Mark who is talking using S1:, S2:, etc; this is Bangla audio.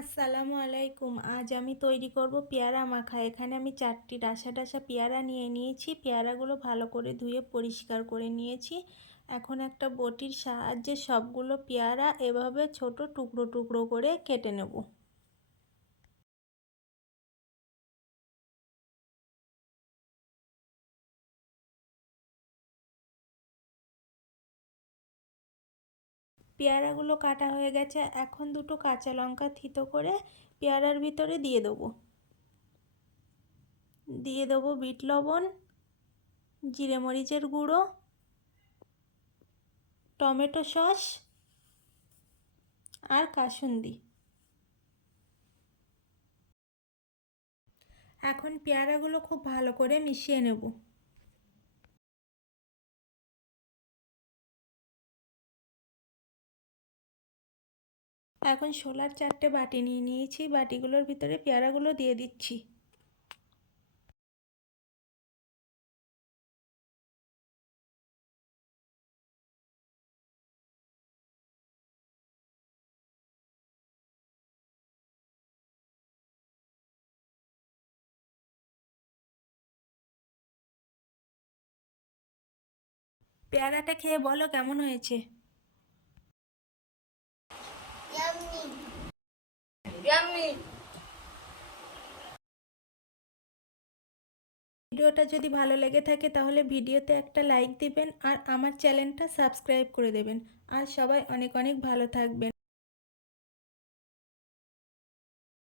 S1: আসসালামু আলাইকুম। আজ আমি তৈরি করব পেয়ারা মাখা। এখানে আমি চারটি ডাসা ডাসা পেয়ারা নিয়ে নিয়েছি। পেয়ারাগুলো ভালো করে ধুয়ে পরিষ্কার করে নিয়েছি। এখন একটা বটির সাহায্যে সবগুলো পেয়ারা এভাবে ছোট টুকরো টুকরো করে কেটে নেব। পেয়ারাগুলো কাটা হয়ে গেছে, এখন দুটো কাঁচা লঙ্কা থিতো করে পেয়ারার ভিতরে দিয়ে দেবো। দিয়ে দেবো বিট লবণ, জিরে মরিচের গুঁড়ো, টমেটো সস আর কাসুন্দি। এখন পেয়ারাগুলো খুব ভালো করে মিশিয়ে নেব। এখন শোলার চারটে বাটি নিয়ে নিয়েছি, বাটিগুলোর ভিতরে পেয়ারাগুলো দিয়ে দিচ্ছি। পেয়ারাটা খেয়ে বলো কেমন হয়েছে? ভিডিওটা যদি ভালো লেগে থাকে তাহলে ভিডিওতে একটা লাইক দেবেন আর আমার চ্যানেলটা সাবস্ক্রাইব করে দেবেন। আর সবাই অনেক অনেক ভালো থাকবেন।